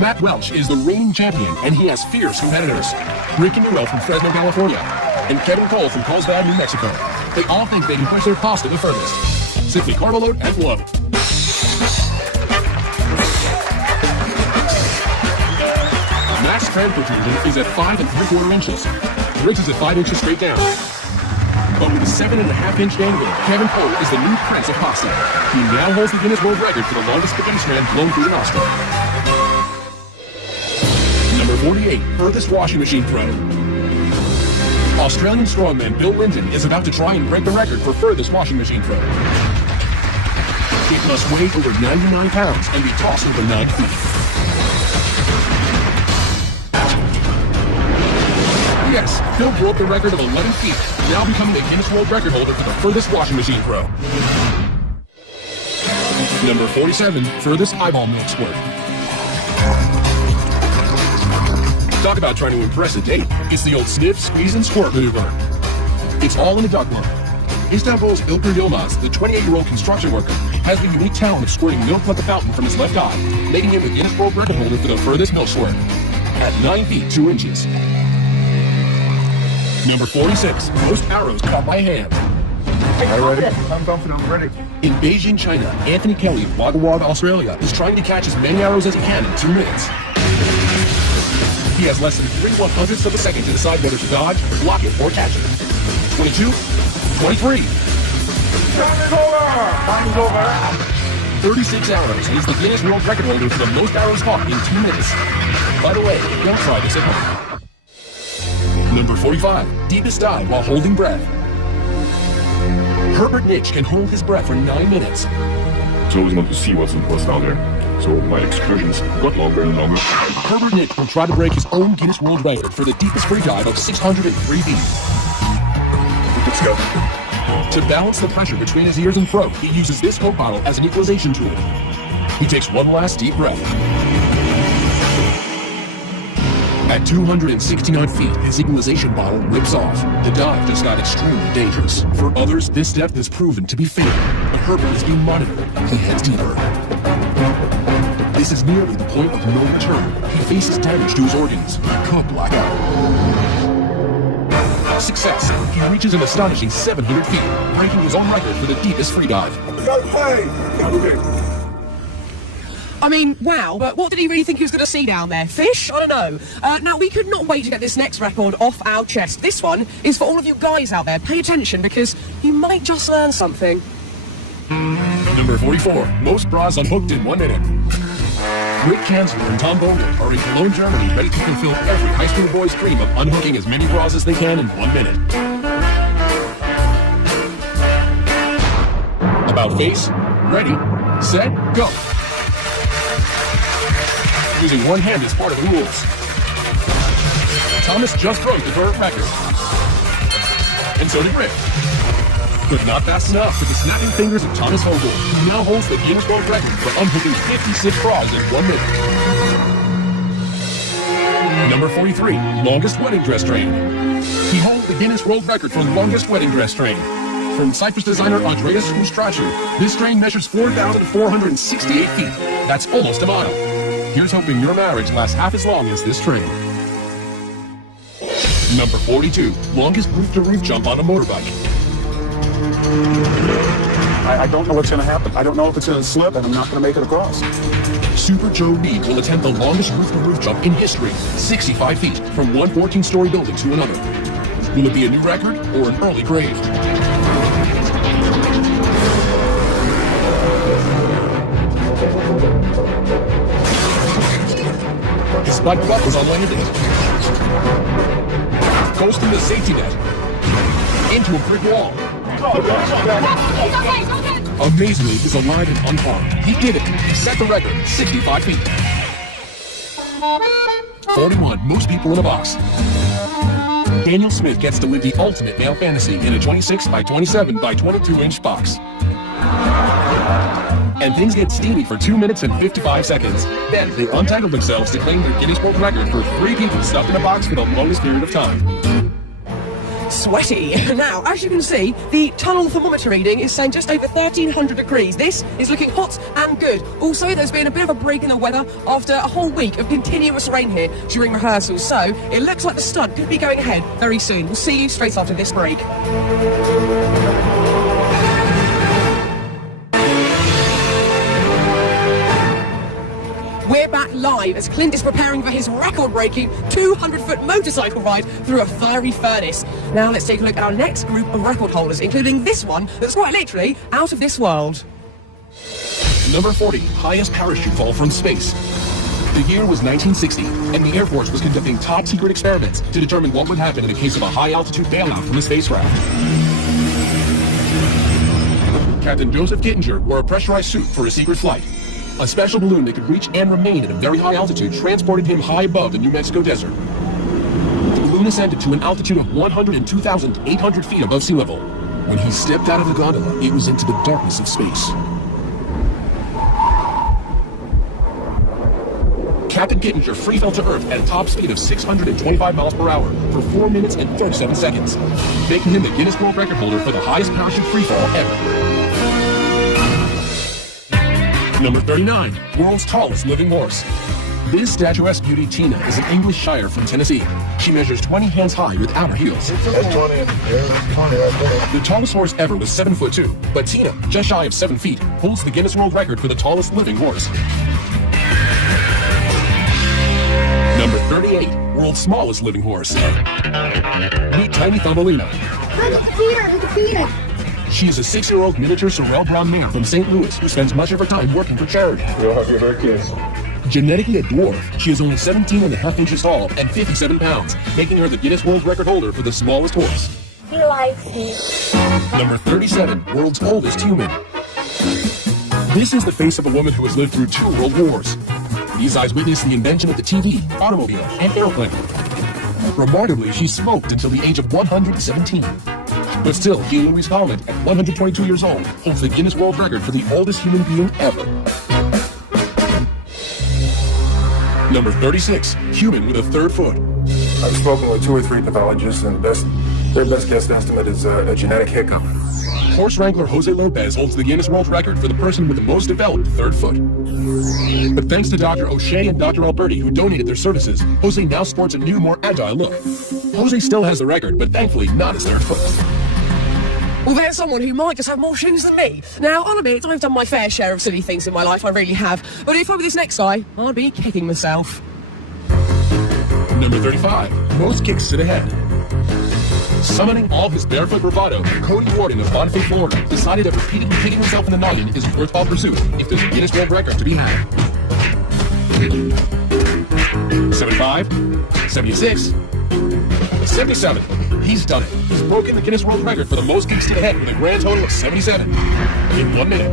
Matt Welch is the reigning champion, and he has fierce competitors. Rick and Noel from Fresno, California, and Kevin Cole from Carlsbad, New Mexico. They all think they can push their pasta the furthest. Simply carbo load and flow. Max tread protrusion is at 5 3/4 inches. Rick's is at 5 inches straight down. But with a 7.5-inch diameter, Kevin Cole is the new prince of pasta. He now holds the Guinness World Record for the longest spaghetti strand blown through the nostril. Number 48, furthest washing machine throw. Australian strongman Bill Linton is about to try and break the record for furthest washing machine throw. It must weigh over 99 pounds and be tossed over 9 feet. Yes, Bill broke the record of 11 feet, now becoming the Guinness World Record holder for the furthest washing machine throw. Number 47, furthest eyeball milk squirt. Talk about trying to impress a date. It's the old sniff, squeeze, and squirt maneuver. It's all in the duck work. Istanbul's Ilker Yilmaz, the 28-year-old construction worker, has the unique talent of squirting milk like a fountain from his left eye, making him the Guinness World Record holder for the furthest milk squirt at 9 feet 2 inches. Number 46, most arrows caught by hand. I'm ready. I'm confident. I'm ready. In Beijing, China, Anthony Kelly of Wagga Wagga, Australia, is trying to catch as many arrows as he can in 2 minutes. He has less than 3/100ths of a second to decide whether to dodge, block it, or catch it. 22, 23. Time is over! Time is over! 36 arrows. He's the Guinness World Record holder for the most arrows caught in 2 minutes. By the way, don't try this at home. Number 45, deepest dive while holding breath. Herbert Nitch can hold his breath for 9 minutes. It's always want to see what's down there. So my excursions got longer and longer. Herbert Nitch will try to break his own Guinness World Record for the deepest free dive of 603 feet. Let's go. To balance the pressure between his ears and throat, he uses this Coke bottle as an equalization tool. He takes one last deep breath. At 269 feet, his equalization bottle rips off. The dive just got extremely dangerous. For others, this depth has proven to be fatal, but Herbert is being monitored. He heads deeper. This is nearly the point of no return. He faces damage to his organs. He could black out. Success. He reaches an astonishing 700 feet, breaking his own record for the deepest free dive. I mean, wow, but what did he really think he was going to see down there? Fish? I don't know. Now, we could not wait to get this next record off our chest. This one is for all of you guys out there. Pay attention, because you might just learn something. Number 44, most bras unhooked in 1 minute. Rick Kanzler and Tom Bogle are in Cologne, Germany, ready to fulfill every high school boy's dream of unhooking as many bras as they can in 1 minute. About face, ready, set, go. Using one hand is part of the rules. Thomas just broke the current record. And so did Rick. But not fast enough with the snapping fingers of Thomas Vogel, who now holds the Guinness World Record for unhooking 56 bras in 1 minute. Number 43, longest wedding dress train. He holds the Guinness World Record for longest wedding dress train. From Cyprus designer Andreas Kustrachu, this train measures 4,468 feet. That's almost a mile. Here's hoping your marriage lasts half as long as this train. Number 42, longest roof-to-roof jump on a motorbike. I don't know what's going to happen. I don't know if it's going to slip, and I'm not going to make it across. Super Joe Mead will attempt the longest roof-to-roof jump in history, 65 feet, from one 14-story building to another. Will it be a new record or an early grave? His bike buckles on landing. Goes through the safety net. Into a brick wall. Amazingly, is alive and unharmed. He did it. He set the record, 65 feet. 41, most people in a box. Daniel Smith gets to live the ultimate male fantasy in a 26 by 27 by 22-inch box. And things get steamy for 2 minutes and 55 seconds. Then they untangle themselves to claim their Guinness World Record for 3 people stuffed in a box for the longest period of time. Sweaty. Now, as you can see, the tunnel thermometer reading is saying just over 1,300 degrees. This is looking hot and good. Also, there's been a bit of a break in the weather after a whole week of continuous rain here during rehearsals, so it looks like the stunt could be going ahead very soon. We'll see you straight after this break. We're back live as Clint is preparing for his record-breaking 200-foot motorcycle ride through a fiery furnace. Now let's take a look at our next group of record holders, including this one that's quite literally out of this world. Number 40, highest parachute fall from space. The year was 1960, and the Air Force was conducting top-secret experiments to determine what would happen in the case of a high-altitude bailout from a spacecraft. Captain Joseph Kittinger wore a pressurized suit for a secret flight. A special balloon that could reach and remain at a very high altitude transported him high above the New Mexico desert. The balloon ascended to an altitude of 102,800 feet above sea level. When he stepped out of the gondola, it was into the darkness of space. Captain Kittinger free fell to Earth at a top speed of 625 miles per hour for 4 minutes and 37 seconds, making him the Guinness World Record holder for the highest parachute free fall ever. Number 39, world's tallest living horse. This statuesque beauty, Tina, is an English Shire from Tennessee. She measures 20 hands high without her heels. That's 20. Yeah, that's 20 right there. The tallest horse ever was 7'2", but Tina, just shy of 7 feet, holds the Guinness World Record for the tallest living horse. Number 38, world's smallest living horse. Meet Tiny Thumbelina. Look at the feeder. She is a 6-year-old miniature Sorrel Brown mare from St. Louis who spends much of her time working for charity. You'll have your kids. Genetically a dwarf, she is only 17.5 inches tall and 57 pounds, making her the Guinness World Record holder for the smallest horse. He likes it. Number 37, world's oldest human. This is the face of a woman who has lived through 2 world wars. These eyes witnessed the invention of the TV, automobile, and airplane. Remarkably, she smoked until the age of 117. But still, he, Louise Holland, at 122 years old, holds the Guinness World Record for the oldest human being ever. Number 36, human with a 3rd foot. I've spoken with 2 or 3 pathologists, and their best guess estimate is a genetic hiccup. Horse wrangler Jose Lopez holds the Guinness World Record for the person with the most developed 3rd foot. But thanks to Dr. O'Shea and Dr. Alberti, who donated their services, Jose now sports a new, more agile look. Jose still has the record, but thankfully not his 3rd foot. Well, there's someone who might just have more shins than me. Now, I'll admit, I've done my fair share of silly things in my life, I really have. But if I were this next guy, I'd be kicking myself. Number 35, most kicks to the head. Summoning all his barefoot bravado, Cody Gordon of Bonifay, Florida, decided that repeatedly kicking himself in the noggin is a worthwhile pursuit if there's a Guinness World Record to be had. 75, 76, 77. He's done it. He's broken the Guinness World Record for the most kicks to the head with a grand total of 77 in 1 minute.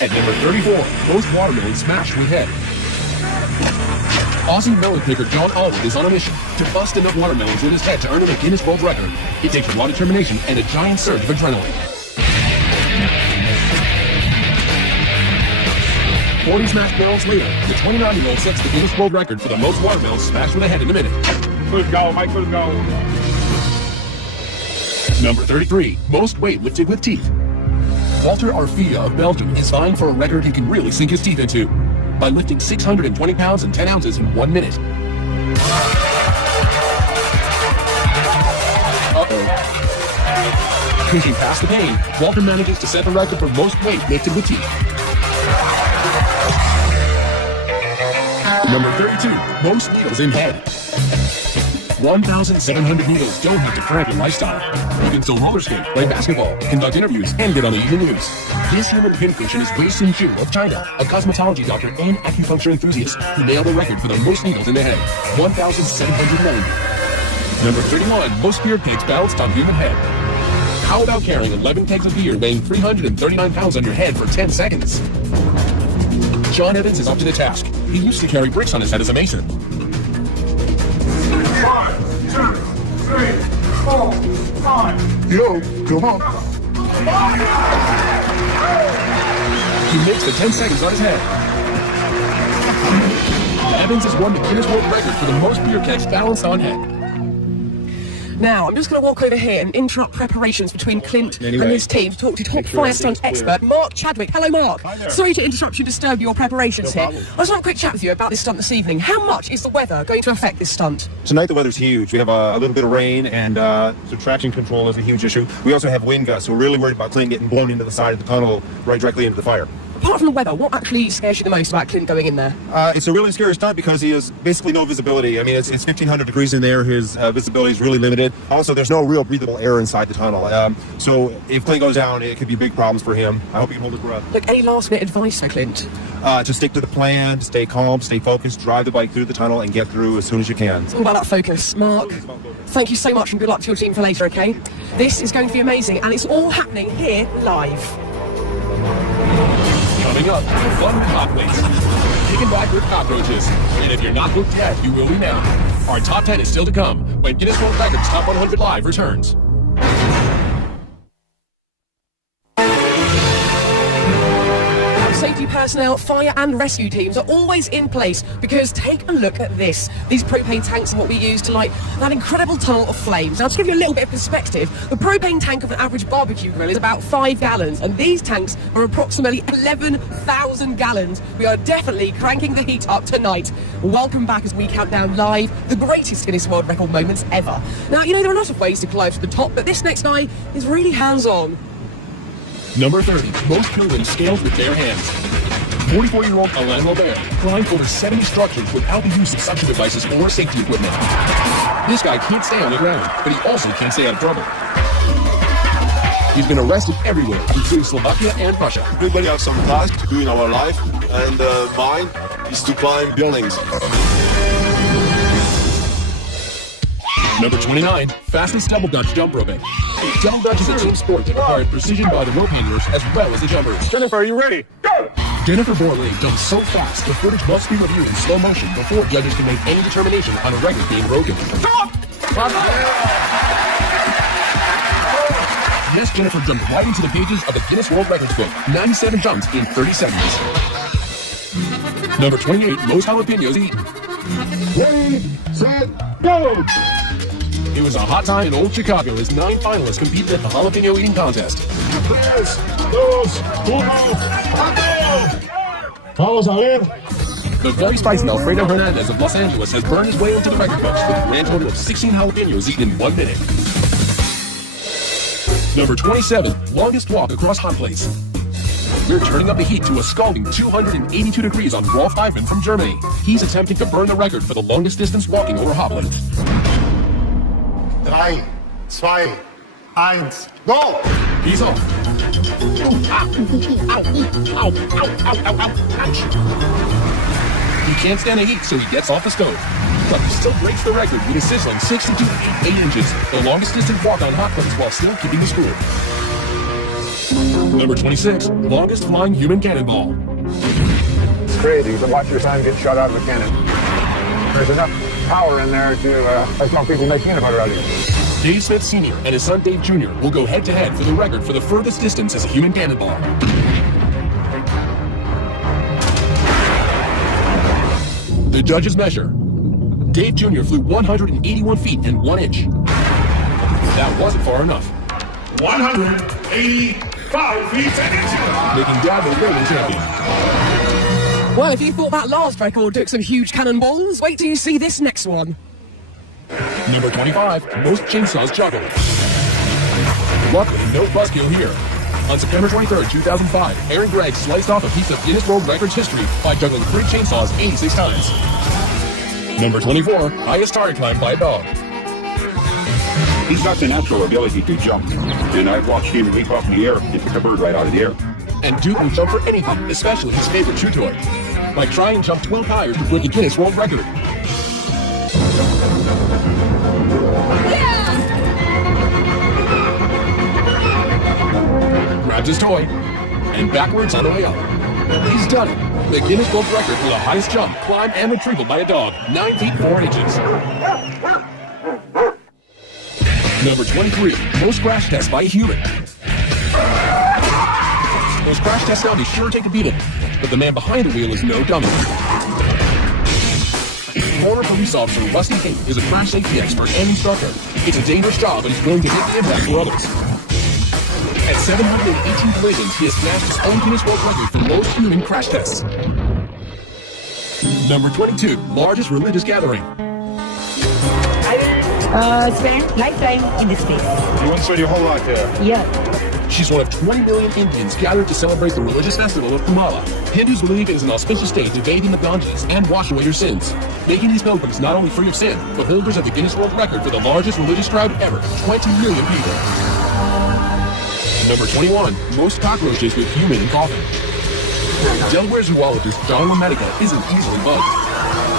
At number 34, most watermelons smashed with head. Aussie melon picker John Allwood is on a mission to bust enough watermelons in his head to earn him a Guinness World Record. It takes raw determination and a giant surge of adrenaline. 40 smashed barrels later, the 29-year-old sets the Guinness World Record for the most watermelons smashed with a head in a minute. Good go, Mike, good go. Number 33, most weight lifted with teeth. Walter Arfia of Belgium is vying for a record he can really sink his teeth into. by lifting 620 pounds and 10 ounces in 1 minute. Pushing past the pain, Walter manages to set the record for most weight lifted with teeth. Number 32, most needles in head. 1,700 needles don't have to cramp your lifestyle. You can still roller skate, play basketball, conduct interviews, and get on the evening news. This human pincushion is Wei Xin of China, a cosmetology doctor and acupuncture enthusiast who nailed the record for the most needles in the head, 1,790. Number 31, most beer kegs balanced on human head. How about carrying 11 kegs of beer weighing 339 pounds on your head for 10 seconds? John Evans is up to the task. He used to carry bricks on his head as a mason. 5, 2, 3, 4, 5. Yo, come on. He makes the 10 seconds on his head. Evans has won the Guinness World Record for the most beer kegs balanced on head. Now, I'm just going to walk over here and interrupt preparations between Clint and his team to talk to top fire stunt expert Mark Chadwick. Hello, Mark. Sorry to interrupt you, disturb your preparations here. I just want a quick chat with you about this stunt this evening. How much is the weather going to affect this stunt? Tonight the weather's huge. We have a little bit of rain, and so traction control is a huge issue. We also have wind gusts, so we're really worried about Clint getting blown into the side of the tunnel right directly into the fire. Apart from the weather, what actually scares you the most about Clint going in there? It's a really scary stunt because he has basically no visibility. I mean, it's 1,500 degrees in there. His visibility is really limited. Also, there's no real breathable air inside the tunnel. So if Clint goes down, it could be big problems for him. I hope he can hold his breath. Look, any last-minute advice for Clint? To stick to the plan, stay calm, stay focused, drive the bike through the tunnel, and get through as soon as you can. It's all about that focus. Mark, thank you so much and good luck to your team for later, okay? This is going to be amazing, and it's all happening here live. Coming up, fun with hot plates. Chicken back with cockroaches. And if you're not booked yet, you will be now. Our top 10 is still to come when Guinness World Records Top 100 Live returns. Safety personnel, fire and rescue teams are always in place because take a look at this. These propane tanks are what we use to light that incredible tunnel of flames. Now, to give you a little bit of perspective, the propane tank of an average barbecue grill is about 5 gallons, and these tanks are approximately 11,000 gallons. We are definitely cranking the heat up tonight. Welcome back as we count down live the greatest Guinness World Record moments ever. Now, you know, there are a lot of ways to climb to the top, but this next guy is really hands-on. Number 30, most pilgrims scaled with bare hands. 44-year-old Alain Robert climbed over 70 structures without the use of suction devices or safety equipment. This guy can't stay on the ground, but he also can't stay out of trouble. He's been arrested everywhere, including Slovakia and Russia. Everybody has some task to do in our life, and mine is to climb buildings. Number 29, fastest double dutch jump roping. Double dutch is a team sport that requires precision by the rope hangers as well as the jumpers. Jennifer, are you ready? Go! Jennifer Borley jumps so fast the footage must be reviewed in slow motion before judges can make any determination on a record being broken. Stop! Yes, Jennifer jumped right into the pages of the Guinness World Records book. 97 jumps in 30 seconds. Number 28, most jalapenos eaten. Ready, set, go! It was a hot time in old Chicago as 9 finalists competed at the jalapeno eating contest. 3, 2, 1, Vamos a ver. The very spicy Alfredo Hernandez of Los Angeles has burned his way into the record books with a grand total of 16 jalapenos eaten in 1 minute. Number 27, longest walk across hot plates. We're turning up the heat to a scalding 282 degrees on Rolf Ivan from Germany. He's attempting to burn the record for the longest distance walking over hot plates. 3, 2, 1, go! He's off. He can't stand the heat, so he gets off the stove. But he still breaks the record with a sizzling 62.8 inches, the longest distance walk on hot plates while still keeping the score. Number 26, longest flying human cannonball. It's crazy to watch your son get shot out of a cannon. There's enough power in there to that's how people make peanut butter out of it. Dave Smith Sr. and his son Dave Jr. will go head-to-head for the record for the furthest distance as a human cannonball. The judges measure. Dave Jr. flew 181 feet and 1 inch. That wasn't far enough. 185 feet and inches. Making Dad the reigning champion. Well, if you thought that last record took some huge cannonballs, wait till you see this next one. Number 25, most chainsaws juggled. Luckily, no buzzkill here. On September 23rd, 2005, Aaron Gregg sliced off a piece of Guinness World Records history by juggling 3 chainsaws 86 times. Number 24, highest target climb by a dog. He's got the natural ability to jump, and I've watched him leap up in the air and pick a bird right out of the air. And Duke will jump for anything, especially his favorite chew toy. Like trying and jump 12 higher to break a Guinness World Record. Grabs his toy, and backwards on the way up. He's done it. The Guinness World Record for the highest jump, climb, and retrieval by a dog, 9 feet 4 inches. Number 23, most crash tests by a human. Those crash tests now be sure take a beating, but the man behind the wheel is no dummy. Former police officer Rusty Tate is a crash safety expert and instructor. It's a dangerous job, but he's willing to take the impact for others. At 718 collisions, he has smashed his own Guinness World Record for most human crash tests. Number 22, largest religious gathering. I will spend lifetime in this place. You want to spend your whole life here? Yeah. She's one of 20 million Indians gathered to celebrate the religious festival of Kamala. Hindus believe it is an auspicious day to bathe in the Ganges and wash away your sins, making these pilgrims not only free of sin, but holders of the Guinness World Record for the largest religious crowd ever, 20 million people. Number 21, most cockroaches with human in coffin. Delaware zoologist John LaMedica isn't easily bugged.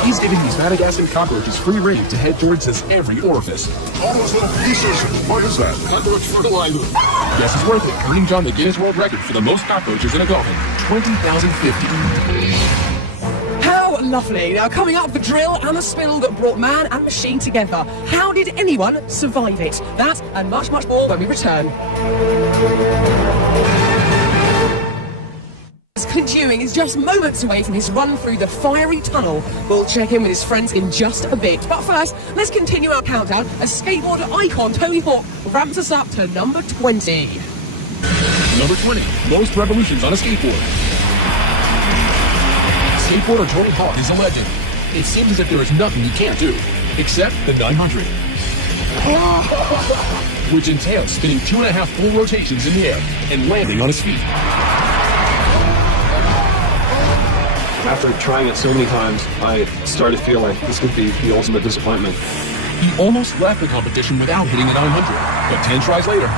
He's giving these Madagascan cockroaches free rein to head towards his every orifice. All those little pieces. What is that? Cockroach fertilizer. Guess it's worth it, earning John the Guinness World Record for the most cockroaches in a coffin, 20,050. How lovely. Now, coming up, the drill and the spill that brought man and machine together. How did anyone survive it? That and much, much more when we return. Clint Ewing is just moments away from his run through the fiery tunnel. We'll check in with his friends in just a bit. But first, let's continue our countdown as skateboarder icon Tony Hawk ramps us up to number 20. Number 20, most revolutions on a skateboard. Skateboarder Tony Hawk is a legend. It seems as if there is nothing he can't do, except the 900. Which entails spinning 2.5 full rotations in the air and landing on his feet. After trying it so many times, I started to feel like this could be the ultimate disappointment. He almost left the competition without hitting the 900, but 10 tries later.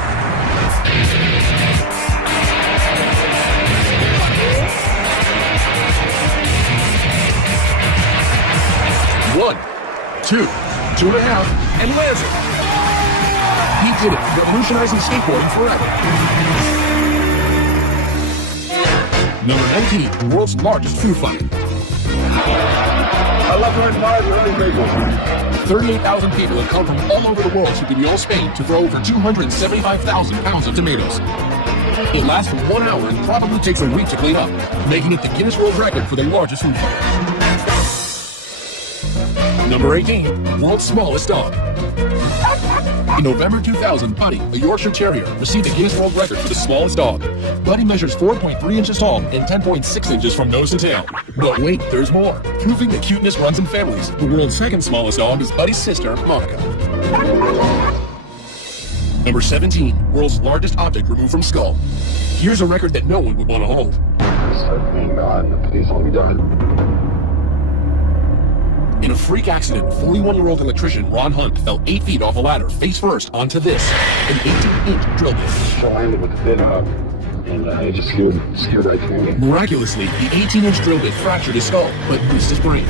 One, two, 2.5, and lands it. He did it, revolutionizing skateboarding forever. Number 19, the world's largest food fight. I love learning hard and running people. 38,000 people have come from all over the world to Guignol, Spain to throw over 275,000 pounds of tomatoes. It lasts for 1 hour and probably takes a week to clean up, making it the Guinness World Record for the largest food fight. Number 18, the world's smallest dog. In November 2000, Buddy, a Yorkshire Terrier, received the Guinness World Record for the smallest dog. Buddy measures 4.3 inches tall and 10.6 inches from nose to tail. But wait, there's more. Proving that cuteness runs in families, the world's second smallest dog is Buddy's sister, Monica. Number 17, world's largest object removed from skull. Here's a record that no one would want to hold. Thank God, please let me done. In a freak accident, 41-year-old electrician Ron Hunt fell 8 feet off a ladder face first onto this, an 18-inch drill bit. I landed with the bit up, and I just scared right through me. Miraculously, the 18-inch drill bit fractured his skull, but missed his brain.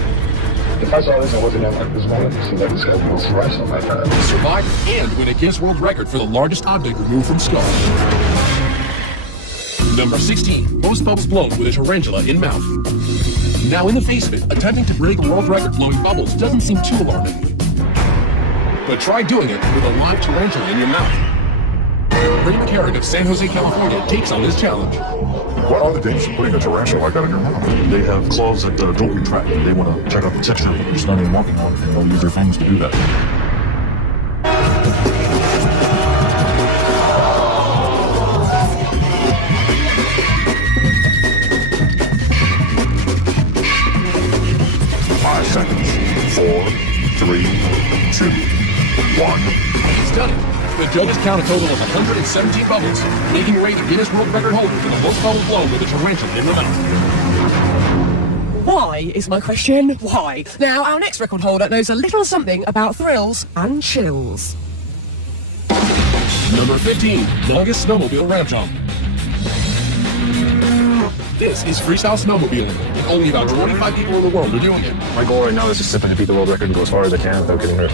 If I saw this, I wasn't in like this moment. It seemed like this guy was wrestling like that. Survived and win a Guinness World Record for the largest object removed from skull. Number 16, most bubbles blown with a tarantula in mouth. Now in the face of it, attempting to break a world record blowing bubbles doesn't seem too alarming. But try doing it with a live tarantula in your mouth. Ray McCarran of San Jose, California takes on this challenge. What are the dangers of putting a tarantula like that in your mouth? They have claws that don't retract. They want to check out the texture of what you're standing and walking on, and they'll use their fangs to do that. seconds. 4, 3, 2, 1. Stunning. The judges count a total of 117 bubbles, making Ray the Guinness World Record holder for the most bubbles blown with a tarantula in the mouth. Why is my question? Why? Now, our next record holder knows a little something about thrills and chills. Number 15, longest snowmobile ramp jump. This is freestyle snowmobiling, and only about 25 people in the world are doing it. My goal right now is just simply to beat the world record and go as far as I can without getting hurt.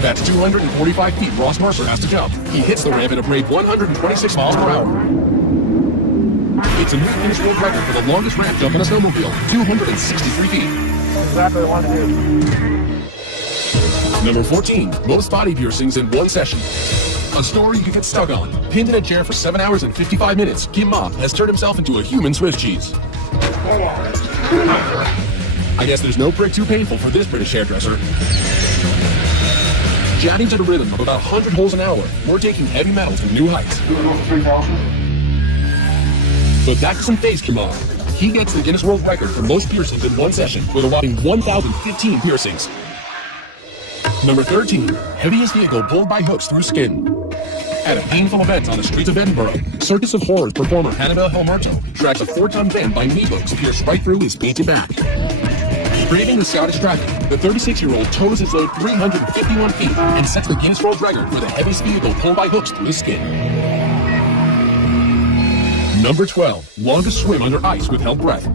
That's 245 feet Ross Mercer has to jump. He hits the ramp at a brave 126 miles per hour. It's a new Guinness World Record for the longest ramp jump in a snowmobile, 263 feet. Exactly what I want to do. Number 14, most body piercings in one session. A story you get stuck on. Pinned in a chair for 7 hours and 55 minutes, Kim Ma has turned himself into a human Swiss cheese. I guess there's no prick too painful for this British hairdresser. Jabbing to the rhythm of about 100 holes an hour, we're taking heavy metal to new heights. But that doesn't faze Kim Ma. He gets the Guinness World Record for most piercings in one session with a whopping 1,015 piercings. Number 13, heaviest vehicle pulled by hooks through skin. At a painful event on the streets of Edinburgh, Circus of Horrors performer Hannibal Helmerto tracks a 4-ton van by knee hooks pierced right through his painted back. Braving the Scottish traffic, the 36-year-old tows his load 351 feet and sets the Guinness World Record for the heaviest vehicle pulled by hooks through his skin. Number 12, longest swim under ice with held breath.